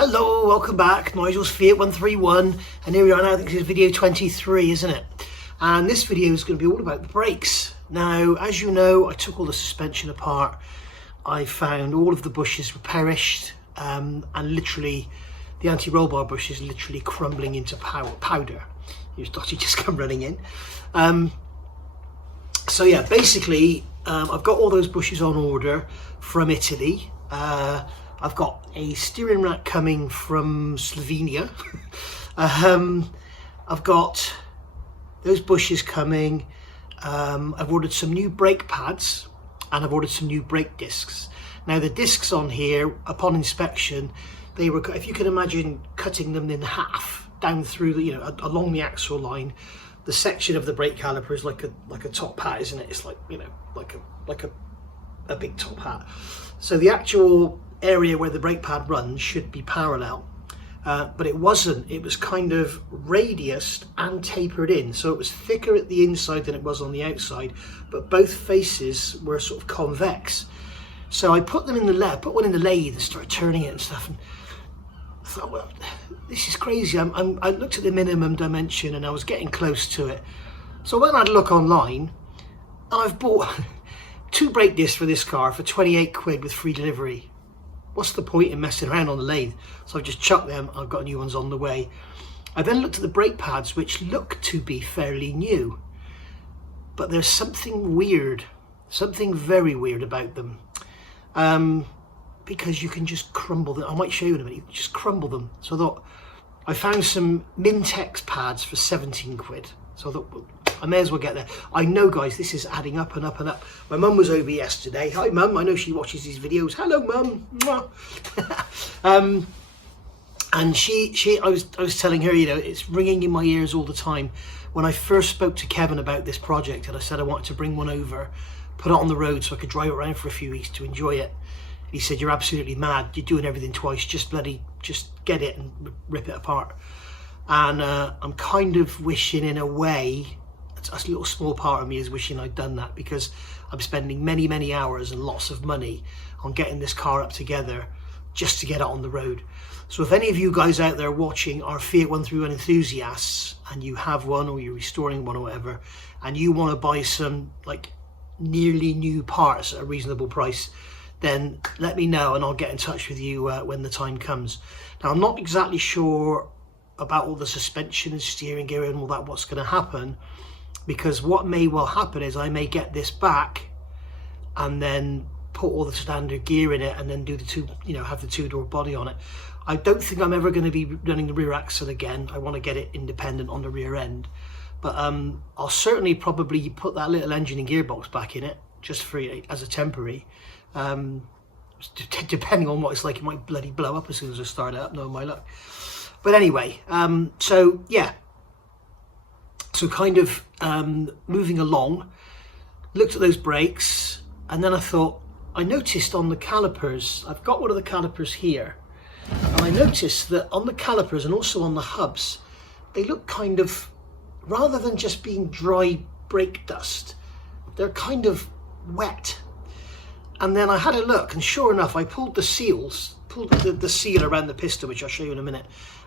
Hello, welcome back. Nigel's Fiat 131, and here we are now. I think this is video 23, isn't it? And this video is going to be all about the brakes. Now, as you know, I took all the suspension apart. I found all of the bushes were perished, and literally the anti-roll bar bush is literally crumbling into powder. Here's Dottie just come running in. So yeah, basically, I've got all those bushes on order from Italy. I've got a steering rack coming from Slovenia. I've got those bushes coming. I've ordered some new brake pads and I've ordered some new brake discs. Now the discs on here, upon inspection, they were, if you can imagine cutting them in half down through the, along the axle line. The section of the brake caliper is like a top hat, isn't it? It's like, like a big top hat. So the actual area where the brake pad runs should be parallel, but it wasn't. It was kind of radiused and tapered in, so it was thicker at the inside than it was on the outside, but both faces were sort of convex. So I put them in the lathe, put one in the lathe and started turning it and stuff, and I thought, well, this is crazy. I looked at the minimum dimension and I was getting close to it. So when I had a look online, I've bought 2 brake discs for this car for 28 quid with free delivery. What's the point in messing around on the lathe? So I've just chucked them. I've got new ones on the way. I then looked at the brake pads, which look to be fairly new, but there's something weird, something very weird about them, because you can just crumble them. I might show you in a minute. You can just crumble them. So I thought, I found some Mintex pads for 17 quid. So I thought, well, I may as well get there. I know, guys, this is adding up and up and up. My mum was over yesterday. Hi, Mum. I know she watches these videos. Hello, Mum. And I was telling her, it's ringing in my ears all the time. When I first spoke to Kevin about this project, and I said I wanted to bring one over, put it on the road so I could drive it around for a few weeks to enjoy it. He said, "You're absolutely mad. You're doing everything twice. Just get it and rip it apart." And I'm kind of wishing, in a way, a little small part of me is wishing I'd done that, because I'm spending many hours and lots of money on getting this car up together just to get it on the road. So if any of you guys out there watching are Fiat 131 enthusiasts, and you have one or you're restoring one or whatever, and you want to buy some like nearly new parts at a reasonable price, then let me know and I'll get in touch with you when the time comes. Now, I'm not exactly sure about all the suspension and steering gear and all that, what's going to happen, because what may well happen is I may get this back and then put all the standard gear in it and then do the have the 2-door body on it. I don't think I'm ever going to be running the rear axle again. I want to get it independent on the rear end, but I'll certainly probably put that little engine and gearbox back in it just for as a temporary. Depending on what it's like, it might bloody blow up as soon as I start it up, knowing my luck. But anyway, so yeah, so kind of moving along, looked at those brakes, and then I thought, I noticed on the calipers, I've got one of the calipers here, and I noticed that on the calipers and also on the hubs, they look kind of, rather than just being dry brake dust, they're kind of wet. And then I had a look, and sure enough, I pulled the seals, the seal around the piston, which I'll show you in a minute,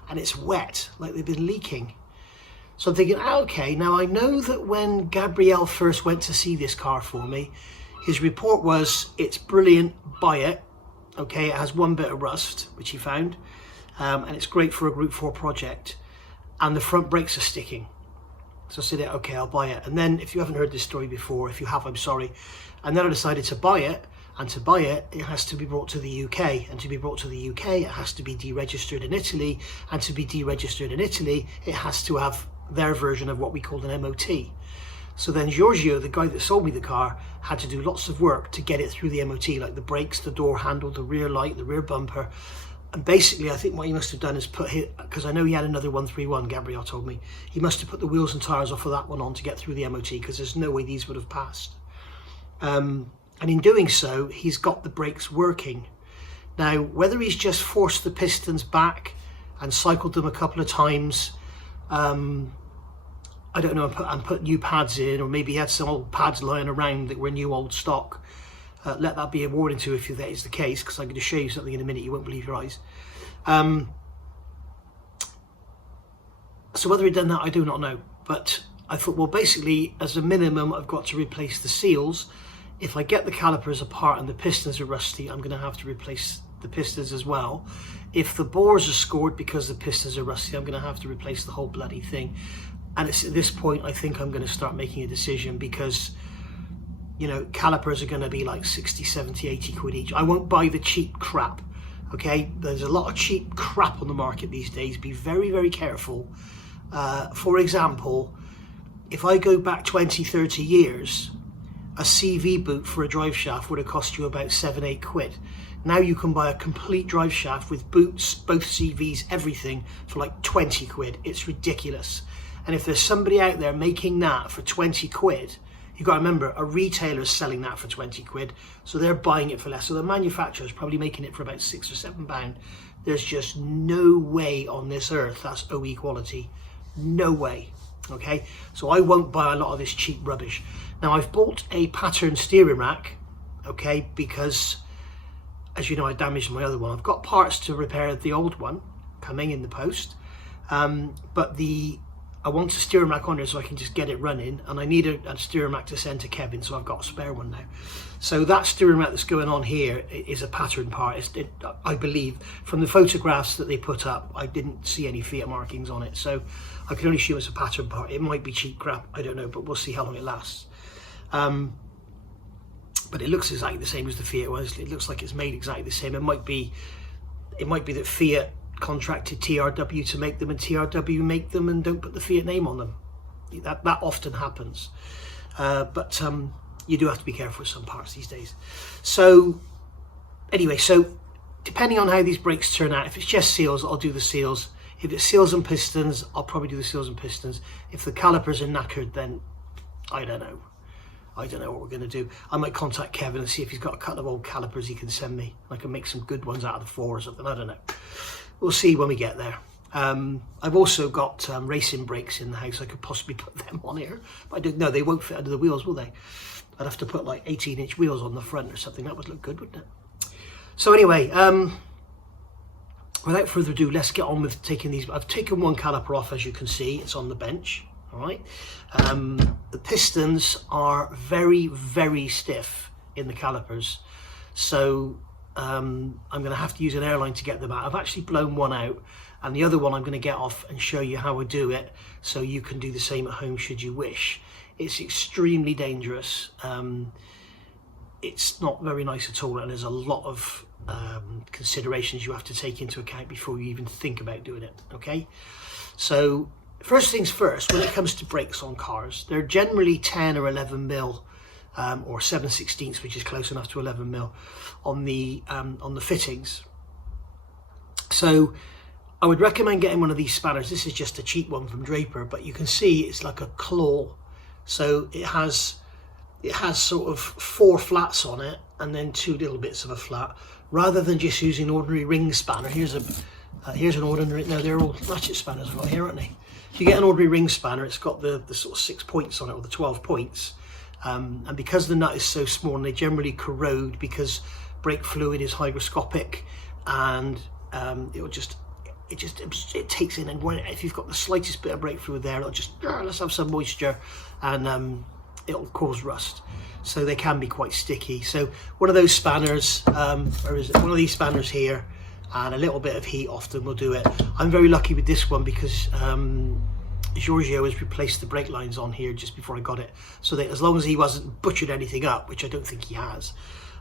and it's wet, like they've been leaking. So I'm thinking, okay, now I know that when Gabriel first went to see this car for me, his report was, it's brilliant, buy it. Okay, it has one bit of rust, which he found, and it's great for a Group 4 project, and the front brakes are sticking. So I said, okay, I'll buy it. And then, if you haven't heard this story before, if you have, I'm sorry. And then I decided to buy it, and to buy it, it has to be brought to the UK, and to be brought to the UK, it has to be deregistered in Italy, and to be deregistered in Italy, it has to have their version of what we call an MOT. So then Giorgio, the guy that sold me the car, had to do lots of work to get it through the MOT, like the brakes, the door handle, the rear light, the rear bumper. And basically, I think what he must have done is put his, because I know he had another 131, Gabriel told me, he must have put the wheels and tyres off of that one on to get through the MOT, because there's no way these would have passed. And in doing so, he's got the brakes working. Now, whether he's just forced the pistons back and cycled them a couple of times, I don't know, and put new pads in, or maybe he had some old pads lying around that were new old stock. let that be a warning to you if that is the case, because I'm going to show you something in a minute you won't believe your eyes. So whether he'd done that, I do not know, but I thought, well, basically as a minimum I've got to replace the seals. If I get the calipers apart and the pistons are rusty, I'm going to have to replace the pistons as well. If the bores are scored because the pistons are rusty, I'm going to have to replace the whole bloody thing. And it's at this point I think I'm going to start making a decision, because you know, calipers are going to be like 60, 70, 80 quid each. I won't buy the cheap crap, okay? There's a lot of cheap crap on the market these days. Be very, very careful. For example, if I go back 20, 30 years, a CV boot for a drive shaft would have cost you about 7, 8 quid. Now you can buy a complete drive shaft with boots, both CVs, everything, for like 20 quid. It's ridiculous. And if there's somebody out there making that for 20 quid, you've got to remember, a retailer's selling that for 20 quid, so they're buying it for less. So the manufacturer's probably making it for about £6 or £7. There's just no way on this earth that's OE quality. No way. Okay, so I won't buy a lot of this cheap rubbish. Now I've bought a pattern steering rack, okay, because as you know I damaged my other one. I've got parts to repair the old one coming in the post, but I want a steering rack on there so I can just get it running, and I need a steering rack to send to Kevin, so I've got a spare one now. So that steering rack that's going on here is a pattern part. I believe from the photographs that they put up, I didn't see any Fiat markings on it, so I can only assume it's a pattern part. It might be cheap crap, I don't know, but we'll see how long it lasts. But it looks exactly the same as the Fiat was. It looks like it's made exactly the same. It might be that Fiat contracted TRW to make them, and TRW make them and don't put the Fiat name on them. That often happens, but you do have to be careful with some parts these days. So anyway, so depending on how these brakes turn out, if it's just seals, I'll do the seals. If it's seals and pistons, I'll probably do the seals and pistons. If the calipers are knackered, then I don't know what we're going to do. I might contact Kevin and see if he's got a couple of old calipers he can send me. I can make some good ones out of the floor or something, I don't know. We'll see when we get there. I've also got racing brakes in the house. I could possibly put them on here, but I don't know, they won't fit under the wheels, will they? I'd have to put like 18-inch wheels on the front or something. That would look good, wouldn't it? So anyway, without further ado, let's get on with taking these. I've taken one caliper off, as you can see. It's on the bench, all right? The pistons are very, very stiff in the calipers, so I'm going to have to use an airline to get them out. I've actually blown one out, and the other one I'm going to get off and show you how I do it, so you can do the same at home should you wish. It's extremely dangerous. It's not very nice at all, and there's a lot of considerations you have to take into account before you even think about doing it. Okay, so first things first, when it comes to brakes on cars, they're generally 10 or 11 mil or 7/16, which is close enough to 11 mil on the fittings. So I would recommend getting one of these spanners. This is just a cheap one from Draper, but you can see it's like a claw, so it has sort of 4 flats on it and then 2 little bits of a flat, rather than just using an ordinary ring spanner. Here's an ordinary, no, they're all ratchet spanners I've got here, aren't they? If you get an ordinary ring spanner, it's got the sort of 6 points on it, or the 12 points, and because the nut is so small, and they generally corrode because brake fluid is hygroscopic, and it takes in, and if you've got the slightest bit of brake fluid there, it'll just, let's have some moisture, and it'll cause rust. So they can be quite sticky. So one of those spanners, or is it one of these spanners here, and a little bit of heat often will do it. I'm very lucky with this one because Giorgio has replaced the brake lines on here just before I got it, so that as long as he wasn't butchered anything up, which I don't think he has,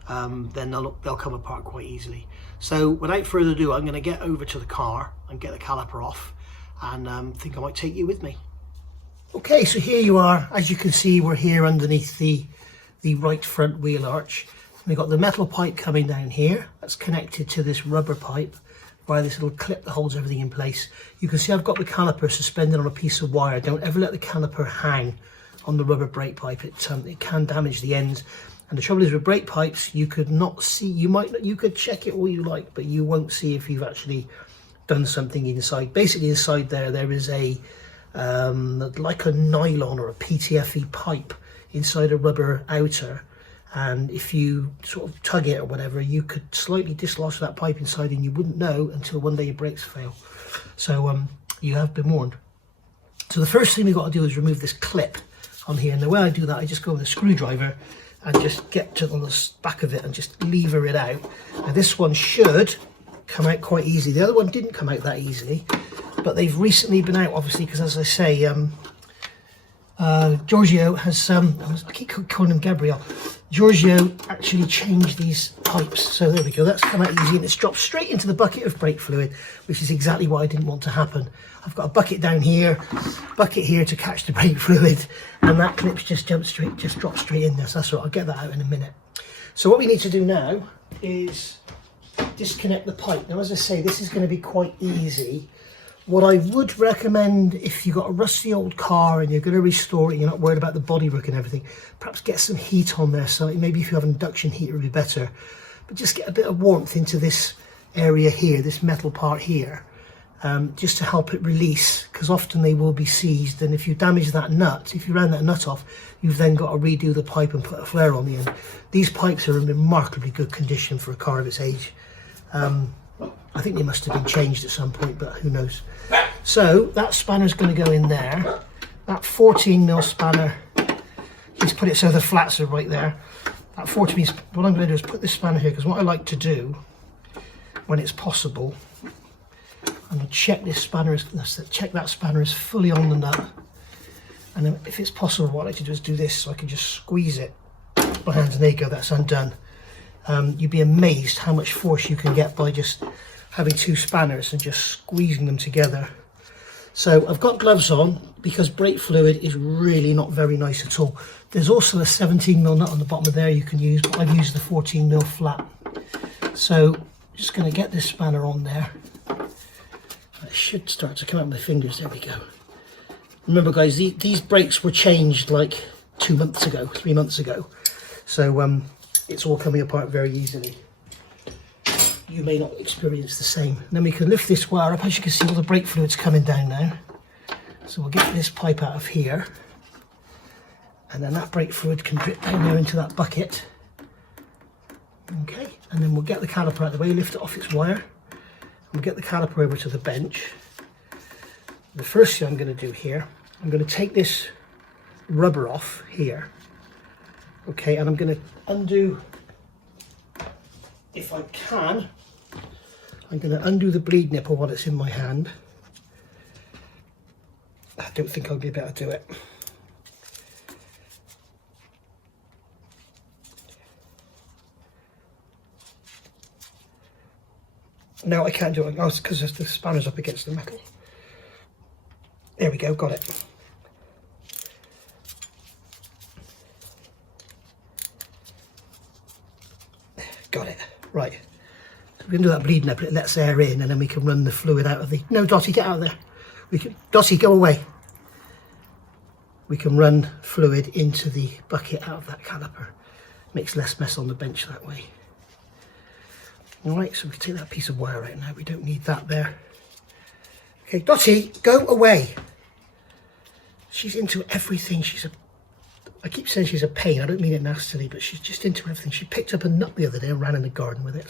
then they'll come apart quite easily. So without further ado, I'm going to get over to the car and get the caliper off, and think I might take you with me. Okay, so here you are. As you can see, we're here underneath the right front wheel arch. We've got the metal pipe coming down here. That's connected to this rubber pipe by this little clip that holds everything in place. You can see I've got the caliper suspended on a piece of wire. Don't ever let the caliper hang on the rubber brake pipe. It can damage the ends. And the trouble is with brake pipes, you could not see. You could check it all you like, but you won't see if you've actually done something inside. Basically, inside there is a like a nylon or a PTFE pipe inside a rubber outer, and if you sort of tug it or whatever, you could slightly dislodge that pipe inside and you wouldn't know until one day your brakes fail. So you have been warned. So the first thing we've got to do is remove this clip on here, and the way I do that, I just go with a screwdriver and just get to the back of it and just lever it out. Now this one should come out quite easy. The other one didn't come out that easily, but they've recently been out, obviously, because as I say, Giorgio has, I keep calling him Gabriel, Giorgio actually changed these pipes. So there we go, that's come out easy, and it's dropped straight into the bucket of brake fluid, which is exactly what I didn't want to happen. I've got a bucket down here, bucket here to catch the brake fluid, and that clip's just dropped straight in there. So that's right, I'll get that out in a minute. So what we need to do now is disconnect the pipe. Now, as I say, this is going to be quite easy. What I would recommend, if you've got a rusty old car and you're going to restore it, you're not worried about the bodywork and everything, perhaps get some heat on there. So maybe if you have an induction heater, it would be better. But just get a bit of warmth into this area here, this metal part here, just to help it release, because often they will be seized. And if you damage that nut, if you round that nut off, you've then got to redo the pipe and put a flare on the end. These pipes are in remarkably good condition for a car of its age. I think they must have been changed at some point, but who knows. So that spanner's going to go in there. That 14mm spanner, he's put it so the flats are right there. That 14mm, what I'm going to do is put this spanner here, because what I like to do when it's possible, I'm going to check this spanner check that spanner is fully on the nut, and then if it's possible, what I like to do is do this, so I can just squeeze it with my hands, and there you go, that's undone. You'd be amazed how much force you can get by just having two spanners and just squeezing them together. So I've got gloves on because brake fluid is really not very nice at all. There's also a 17mm nut on the bottom of there you can use, but I've used the 14mm flat. So just going to get this spanner on there. It should start to come out with my fingers. There we go. Remember, guys, these brakes were changed like 2 months ago, 3 months ago. So it's all coming apart very easily. You may not experience the same. And then we can lift this wire up. As you can see, all the brake fluid's coming down now. So we'll get this pipe out of here, and then that brake fluid can drip down there into that bucket. Okay, and then we'll get the caliper out of the way, lift it off its wire, and we'll get the caliper over to the bench. The first thing I'm going to do here, I'm going to take this rubber off here. Okay, and I'm going to undo, if I can, I'm going to undo the bleed nipple while it's in my hand. I don't think I'll be able to do it. No, I can't do it because the spanner's up against the metal. There we go, got it. Got it. Right. So we're going to do that bleed nipple, it lets air in, and then we can run the fluid out of the... No, Dottie, get out of there. Dottie, go away. We can run fluid into the bucket out of that caliper. Makes less mess on the bench that way. Alright, so we can take that piece of wire out now. We don't need that there. Okay, Dottie, go away. She's into everything. I keep saying she's a pain. I don't mean it nastily, but she's just into everything. She picked up a nut the other day and ran in the garden with it.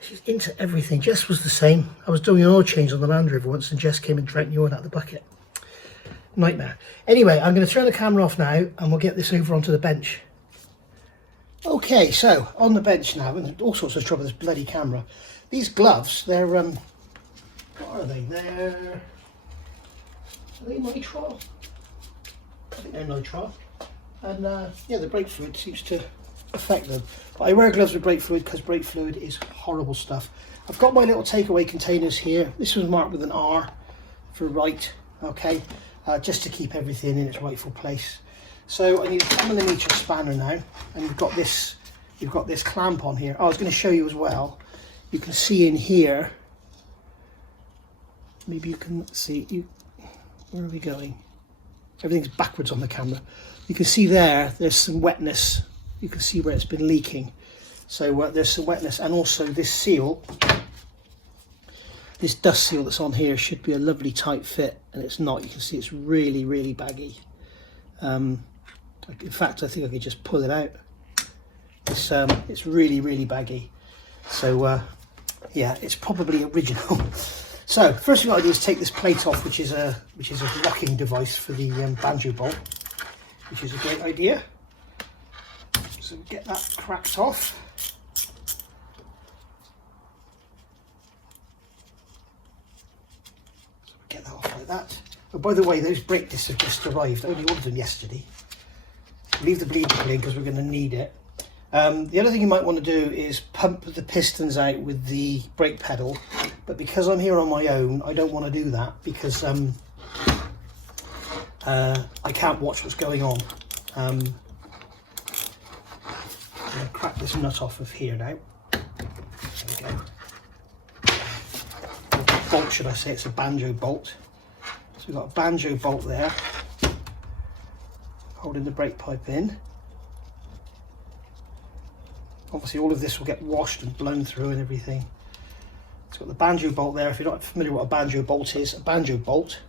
She's into everything. Jess was the same. I was doing an oil change on the Land Rover once, and Jess came and drank the oil out of the bucket. Nightmare. Anyway, I'm going to turn the camera off now, and we'll get this over onto the bench. Okay, so on the bench now, and all sorts of trouble with this bloody camera. These gloves, they're what are they? Are they nitrile? I think they're nitrile. And yeah, the brake fluid seems to affect them. But I wear gloves with brake fluid because brake fluid is horrible stuff. I've got my little takeaway containers here. This was marked with an R for right, okay, just to keep everything in its rightful place. So I need a 10mm spanner now, and you've got this clamp on here. Oh, I was going to show you as well. You can see in here. Maybe you can see. Where are we going? Everything's backwards on the camera. You can see there's some wetness. You can see where it's been leaking. So there's some wetness, and also this seal, this dust seal that's on here should be a lovely tight fit, and it's not. You can see it's really, really baggy. In fact, I think I could just pull it out. It's really, really baggy. So yeah, it's probably original. So first thing I do is take this plate off, which is a locking device for the banjo bolt, which is a great idea. So get that cracked off. So get that off like that. Oh, by the way, those brake discs have just arrived. I only ordered them yesterday. Leave the bleed nipple in because we're going to need it. The other thing you might want to do is pump the pistons out with the brake pedal, but because I'm here on my own, I don't want to do that because I can't watch what's going on. I'm going to crack this nut off of here now. There we go. Or bolt, should I say? It's a banjo bolt. So we've got a banjo bolt there, holding the brake pipe in. Obviously all of this will get washed and blown through and everything. It's got the banjo bolt there. If you're not familiar with what a banjo bolt is, a banjo bolt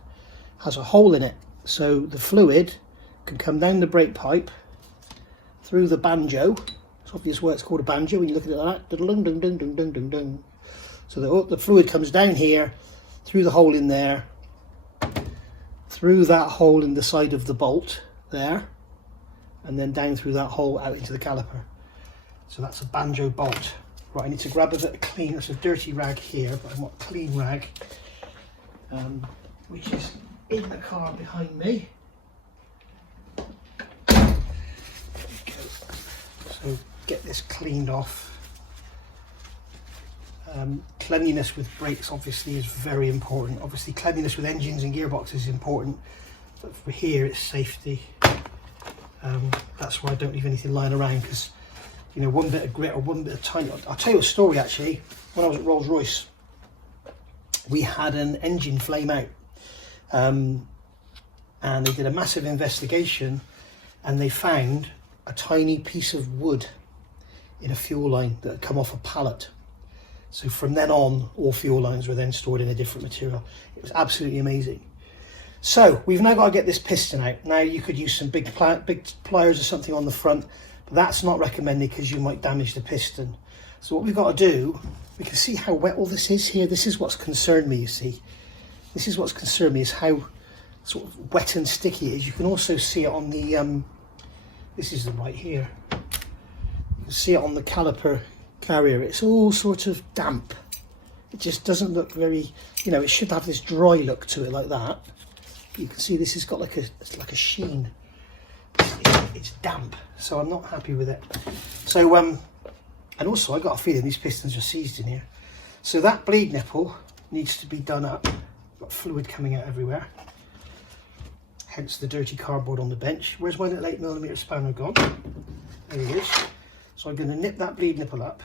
has a hole in it. So the fluid can come down the brake pipe through the banjo. It's obvious why it's called a banjo when you look at it like that. So the fluid comes down here, through the hole in there, through that hole in the side of the bolt there, and then down through that hole out into the caliper. So that's a banjo bolt. Right, I need to grab a bit of clean, there's a dirty rag here, but I want a clean rag, which is in the car behind me. There we go. So get this cleaned off. Cleanliness with brakes obviously is very important. Obviously cleanliness with engines and gearboxes is important, but for here it's safety. That's why I don't leave anything lying around, because you know, one bit of grit or one bit of tiny... I'll tell you a story actually. When I was at Rolls-Royce, we had an engine flame out, and they did a massive investigation, and they found a tiny piece of wood in a fuel line that had come off a pallet. So from then on, all fuel lines were then stored in a different material. It was absolutely amazing. So we've now got to get this piston out. Now you could use some big pliers or something on the front, but that's not recommended because you might damage the piston. So what we've got to do, we can see how wet all this is here. This is what's concerned me, you see. This is what's concerned me, is how sort of wet and sticky it is. You can also see it on the, this is the right here. You can see it on the caliper carrier. It's all sort of damp. It just doesn't look very, you know, it should have this dry look to it like that. But you can see this has got like a sheen. It's damp, so I'm not happy with it. So and also I got a feeling these pistons are seized in here. So that bleed nipple needs to be done up. Got fluid coming out everywhere, hence the dirty cardboard on the bench. Where's my little 8mm spanner gone? There it is. So I'm going to nip that bleed nipple up,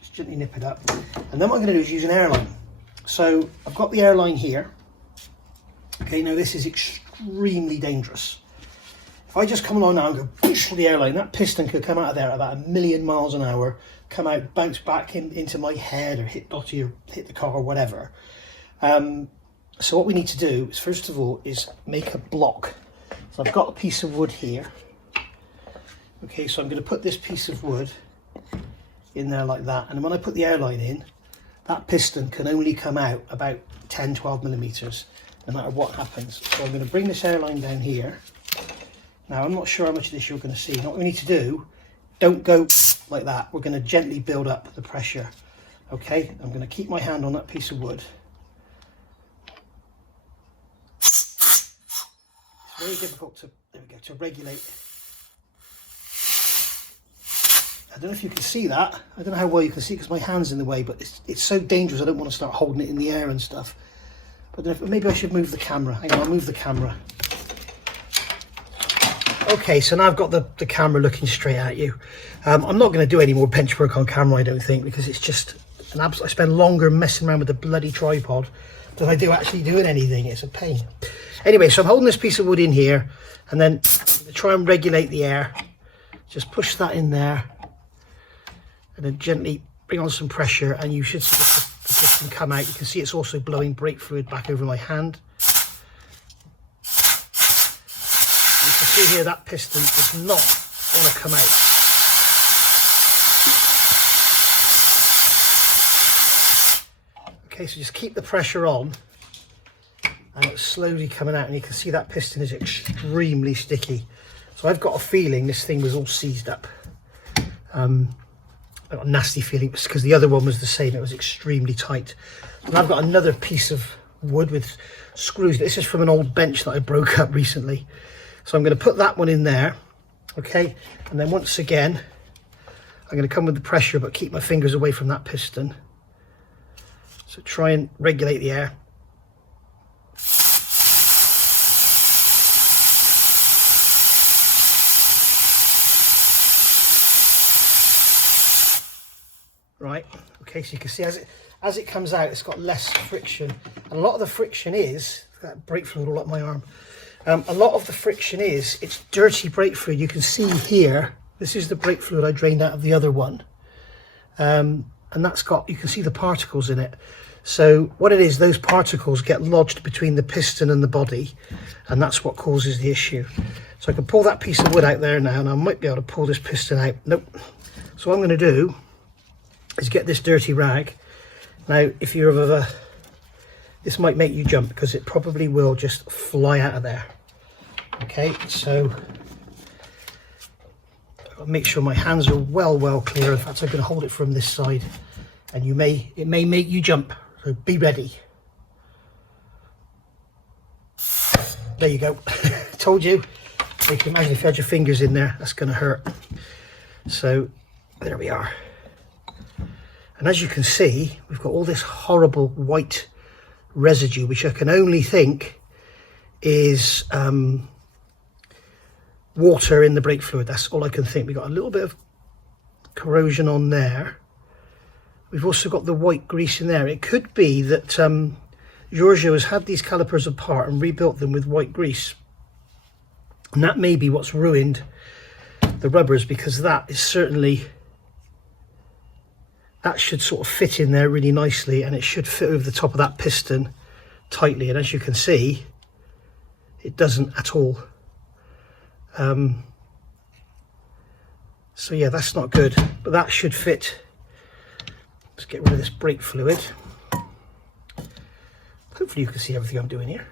just gently nip it up, and then what I'm going to do is use an airline. So I've got the airline here. Okay, now this is extremely dangerous. If I just come along now and go push for the airline, that piston could come out of there at about 1,000,000 miles an hour, come out, bounce back into my head, or hit Dottie, or hit the car, or whatever. So what we need to do is, first of all, is make a block. So I've got a piece of wood here. Okay, so I'm going to put this piece of wood in there like that, and when I put the airline in, that piston can only come out about 10-12mm, no matter what happens. So I'm going to bring this airline down here. Now, I'm not sure how much of this you're going to see. What we need to do, don't go like that. We're going to gently build up the pressure. Okay, I'm going to keep my hand on that piece of wood. It's very difficult to, there we go, to regulate. I don't know if you can see that. I don't know how well you can see because my hand's in the way, but it's so dangerous. I don't want to start holding it in the air and stuff. But maybe I should move the camera. Hang on, I'll move the camera. Okay, so now I've got the camera looking straight at you. I'm not going to do any more bench work on camera, I don't think, because it's just an absolute... I spend longer messing around with the bloody tripod than I do actually doing anything. It's a pain. Anyway, so I'm holding this piece of wood in here, and then to try and regulate the air, just push that in there, and then gently bring on some pressure, and you should see the piston come out. You can see it's also blowing brake fluid back over my hand. You can see here that piston does not want to come out. Okay, so just keep the pressure on and it's slowly coming out, and you can see that piston is extremely sticky. So I've got a feeling this thing was all seized up. I've got a nasty feeling because the other one was the same, it was extremely tight. And I've got another piece of wood with screws. This is from an old bench that I broke up recently. So I'm going to put that one in there, okay, and then once again I'm going to come with the pressure but keep my fingers away from that piston. So try and regulate the air. Right, okay, so you can see as it comes out, it's got less friction, and a lot of the friction is that brake fluid all up my arm. A lot of the friction is it's dirty brake fluid. You can see here, this is the brake fluid I drained out of the other one, and that's got, you can see the particles in it. So what it is, those particles get lodged between the piston and the body, and that's what causes the issue. So I can pull that piece of wood out there now, and I might be able to pull this piston out. Nope. So what I'm going to do is get this dirty rag. Now if you're of a, this might make you jump because it probably will just fly out of there. Okay, so I'll make sure my hands are well clear. In fact, I'm going to hold it from this side, and it may make you jump, so be ready. There you go. Told you. You can imagine if you had your fingers in there, that's going to hurt. So there we are. And as you can see, we've got all this horrible white residue, which I can only think is water in the brake fluid. That's all I can think. We've got a little bit of corrosion on there. We've also got the white grease in there. It could be that Giorgio has had these calipers apart and rebuilt them with white grease. And that may be what's ruined the rubbers, because that is certainly, that should sort of fit in there really nicely, and it should fit over the top of that piston tightly, and as you can see it doesn't at all. So yeah, that's not good, but that should fit. Let's get rid of this brake fluid. Hopefully you can see everything I'm doing here.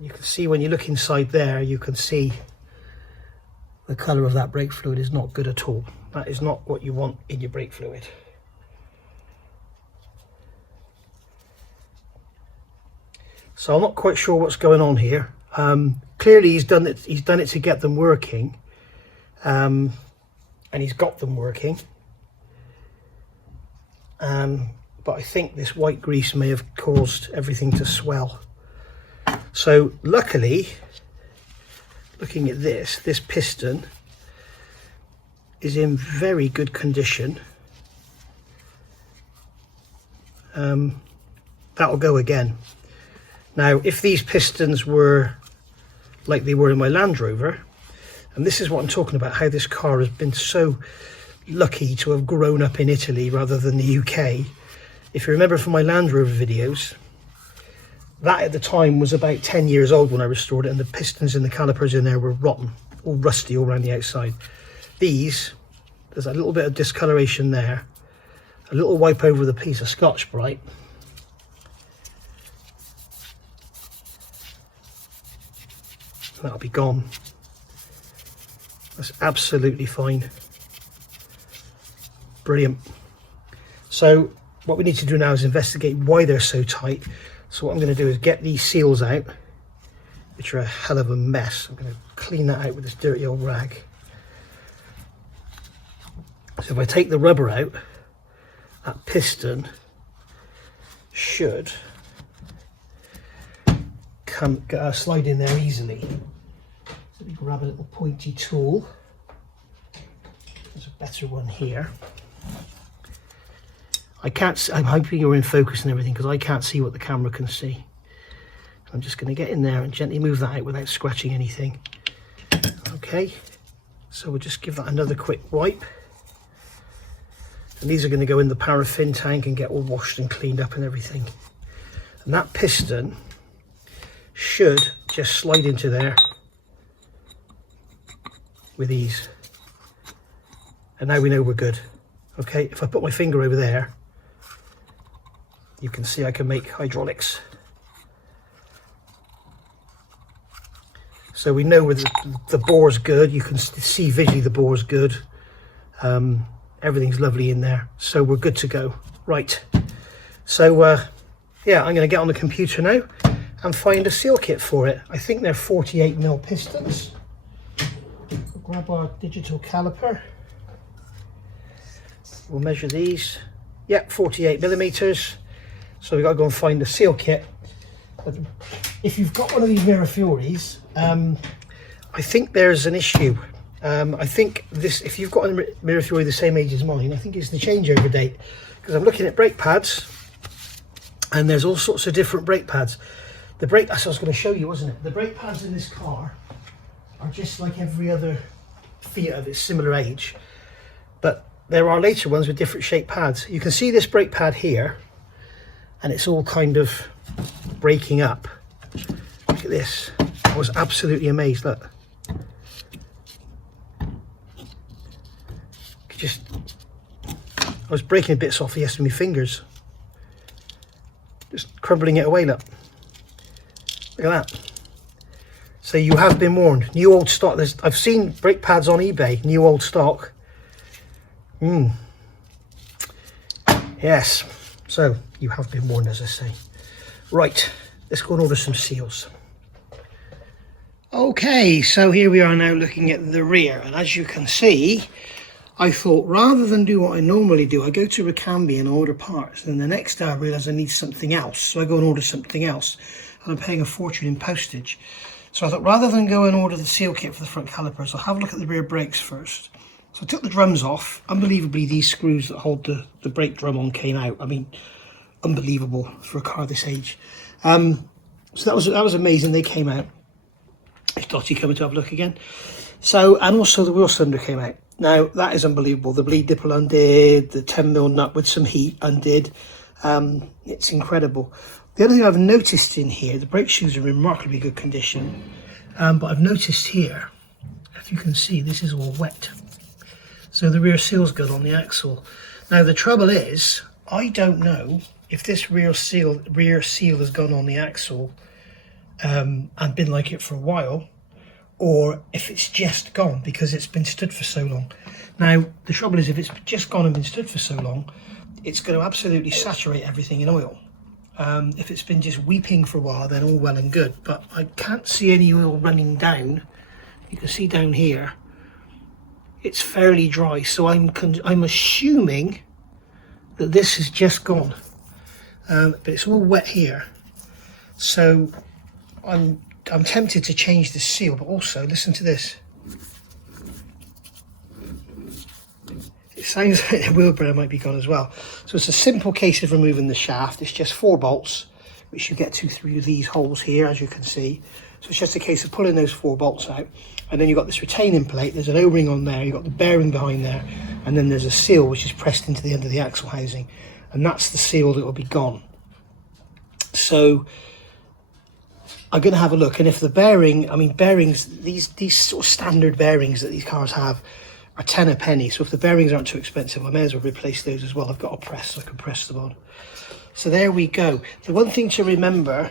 You can see when you look inside there, you can see the colour of that brake fluid is not good at all. That is not what you want in your brake fluid. So I'm not quite sure what's going on here. Clearly he's done it to get them working, and he's got them working. But I think this white grease may have caused everything to swell. So luckily, looking at this piston is in very good condition. That'll go again. Now if these pistons were like they were in my Land Rover, and this is what I'm talking about, how this car has been so lucky to have grown up in Italy rather than the UK. If you remember from my Land Rover videos, that at the time was about 10 years old when I restored it, and the pistons and the calipers in there were rotten, all rusty all around the outside. These, there's a little bit of discoloration there, a little wipe over with a piece of Scotch-Brite. That'll be gone. That's absolutely fine. Brilliant. So what we need to do now is investigate why they're so tight. So what I'm going to do is get these seals out, which are a hell of a mess. I'm going to clean that out with this dirty old rag. So if I take the rubber out, that piston should slide in there easily. So we grab a little pointy tool. There's a better one here. I'm hoping you're in focus and everything, because I can't see what the camera can see. I'm just going to get in there and gently move that out without scratching anything. Okay, so we'll just give that another quick wipe. And these are going to go in the paraffin tank and get all washed and cleaned up and everything. And that piston should just slide into there with ease. And now we know we're good. Okay, if I put my finger over there, you can see I can make hydraulics. So we know where the bore's good. You can see visually the bore's good. Everything's lovely in there. So we're good to go. Right. So yeah, I'm going to get on the computer now and find a seal kit for it. I think they're 48mm pistons. We'll grab our digital caliper. We'll measure these. Yep, 48mm. So we've got to go and find the seal kit. If you've got one of these Mirafioris, I think there's an issue. I think this, if you've got a Mirafiori the same age as mine, I think it's the changeover date, because I'm looking at brake pads and there's all sorts of different brake pads. The brake, that's what I was going to show you, wasn't it? The brake pads in this car are just like every other Fiat of its similar age, but there are later ones with different shaped pads. You can see this brake pad here, and it's all kind of breaking up. Look at this. I was absolutely amazed. Look. Just, I was breaking bits off yesterday with my fingers. Just crumbling it away, look. Look at that. So you have been warned. New old stock. I've seen brake pads on eBay, new old stock. Yes. So you have been warned, as I say. Right, let's go and order some seals. Okay, so here we are now looking at the rear, and as you can see, I thought rather than do what I normally do, I go to Ricambi and order parts, and the next day I realise I need something else, so I go and order something else, and I'm paying a fortune in postage. So I thought rather than go and order the seal kit for the front calipers, I'll have a look at the rear brakes first. So I took the drums off. Unbelievably, these screws that hold the brake drum on came out. I mean, unbelievable for a car this age. So that was amazing. They came out. Is Dottie coming to have a look again? So, and also the wheel cylinder came out. Now that is unbelievable. The bleed nipple undid, the 10mm nut with some heat undid. It's incredible. The other thing I've noticed in here, the brake shoes are in remarkably good condition, but I've noticed here, if you can see, this is all wet. So the rear seal's good on the axle. Now the trouble is, I don't know if this rear seal has gone on the axle and been like it for a while, or if it's just gone because it's been stood for so long. Now the trouble is, if it's just gone and been stood for so long, it's going to absolutely saturate everything in oil. If it's been just weeping for a while, then all well and good, but I can't see any oil running down. You can see down here it's fairly dry, so I'm assuming that this has just gone, but it's all wet here. So I'm tempted to change the seal, but also listen to this. It sounds like the wheelbarrow might be gone as well. So it's a simple case of removing the shaft. It's just 4 bolts, which you get to through these holes here, as you can see. So it's just a case of pulling those 4 bolts out, and then you've got this retaining plate. There's an O-ring on there, you've got the bearing behind there, and then there's a seal which is pressed into the end of the axle housing, and that's the seal that will be gone. So I'm going to have a look, and if the bearing, I mean bearings, these sort of standard bearings that these cars have are 10 a penny, so if the bearings aren't too expensive, I may as well replace those as well. I've got a press, so I can press them on. So there we go. The one thing to remember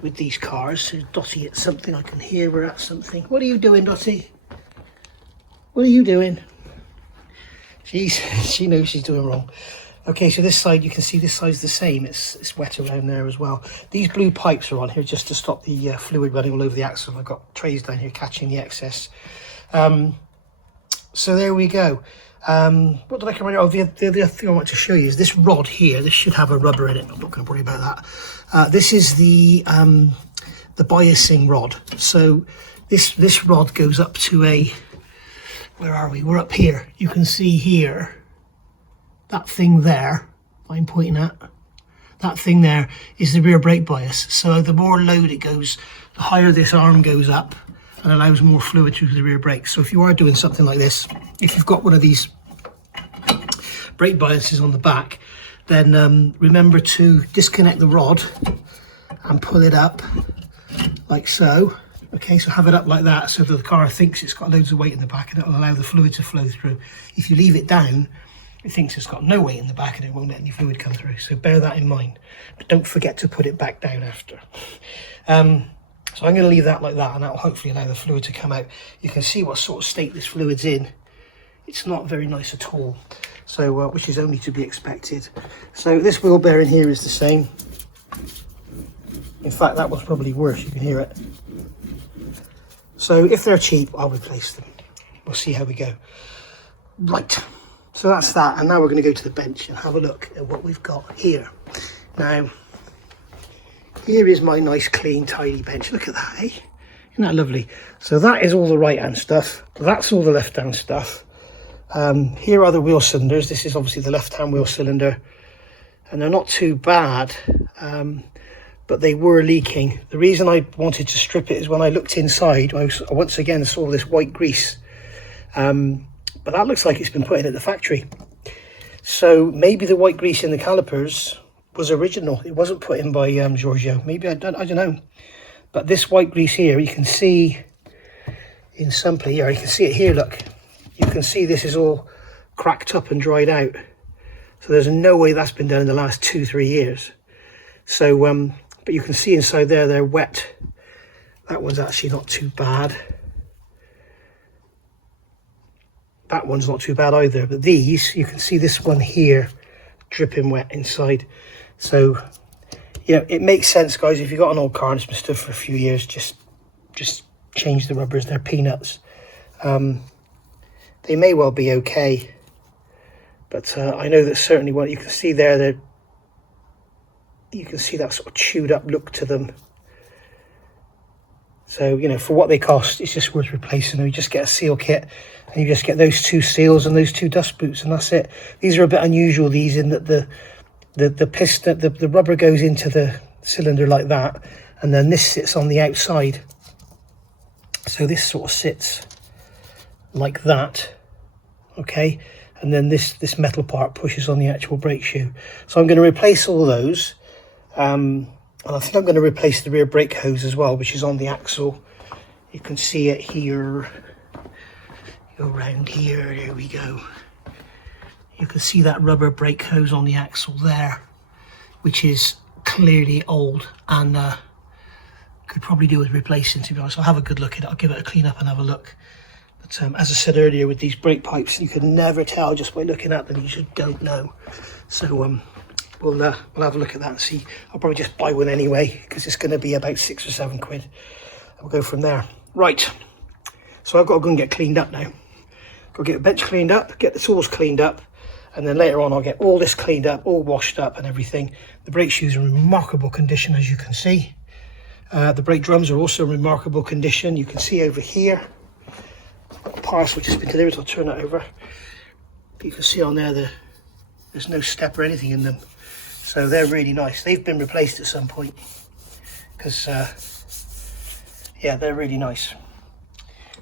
with these cars, so Dottie at something, I can hear her at something. What are you doing, Dottie? What are you doing? She knows she's doing wrong. Okay, so this side, you can see this side's the same. It's wet around there as well. These blue pipes are on here just to stop the fluid running all over the axle. I've got trays down here catching the excess. So there we go. What did I come around? Oh, the other thing I want to show you is this rod here. This should have a rubber in it. I'm not going to worry about that. This is the biasing rod. So this rod goes up to a, where are we? We're up here. You can see here, that thing there, I'm pointing at, that thing there is the rear brake bias. So the more load it goes, the higher this arm goes up and allows more fluid through the rear brakes. So if you are doing something like this, if you've got one of these brake biases on the back, then remember to disconnect the rod and pull it up like so. Okay, so have it up like that so that the car thinks it's got loads of weight in the back, and it'll allow the fluid to flow through. If you leave it down, It thinks it's got no weight in the back and it won't let any fluid come through. So bear that in mind. But don't forget to put it back down after. So I'm going to leave that like that, and that will hopefully allow the fluid to come out. You can see what sort of state this fluid's in. It's not very nice at all. So, which is only to be expected. So this wheel bearing here is the same. In fact, that was probably worse. You can hear it. So if they're cheap, I'll replace them. We'll see how we go. Right. So that's that. And now we're going to go to the bench and have a look at what we've got here. Now, here is my nice, clean, tidy bench. Look at that, eh? Isn't that lovely? So that is all the right-hand stuff. That's all the left-hand stuff. Here are the wheel cylinders. This is obviously the left-hand wheel cylinder. And they're not too bad, but they were leaking. The reason I wanted to strip it is when I looked inside, I once again saw this white grease. But that looks like it's been put in at the factory. So maybe the white grease in the calipers was original. It wasn't put in by Giorgio. Maybe, I don't know. But this white grease here, you can see in some place, yeah, you can see it here, look. You can see this is all cracked up and dried out. So there's no way that's been done in the last 2-3 years. So, but you can see inside there, they're wet. That one's actually not too bad. That one's not too bad either. But these, you can see this one here, dripping wet inside. So, you know, it makes sense, guys. If you've got an old car and it's been stood for a few years, just change the rubbers. They're peanuts. They may well be okay, but I know that certainly what you can see there, you can see that sort of chewed up look to them. So, you know, for what they cost, it's just worth replacing them. You just get a seal kit and you just get those 2 seals and those 2 dust boots, and that's it. These are a bit unusual, these, in that the piston, the rubber goes into the cylinder like that, and then this sits on the outside. So this sort of sits like that, okay, and then this metal part pushes on the actual brake shoe. So I'm going to replace all those, and I think I'm going to replace the rear brake hose as well, which is on the axle. You can see it here. Go around here, there we go. You can see that rubber brake hose on the axle there, which is clearly old and could probably do with replacing, to be honest. I'll have a good look at it. I'll give it a clean up and have a look. But as I said earlier, with these brake pipes, you can never tell just by looking at them. You just don't know. So we'll have a look at that and see. I'll probably just buy one anyway, because it's going to be about 6 or 7 quid. We'll go from there. Right. So I've got to go and get cleaned up now. Go get the bench cleaned up, get the tools cleaned up, and then later on I'll get all this cleaned up, all washed up and everything. The brake shoes are in remarkable condition, as you can see. The brake drums are also in remarkable condition. You can see over here, a parcel which has been delivered. I'll turn that over. You can see on there there's no step or anything in them. So they're really nice. They've been replaced at some point because, yeah, they're really nice.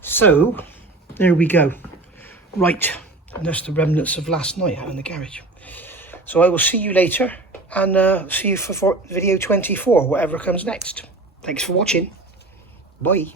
So there we go. Right, and that's the remnants of last night out in the garage. So I will see you later, and see you for video 24, whatever comes next. Thanks for watching. Bye.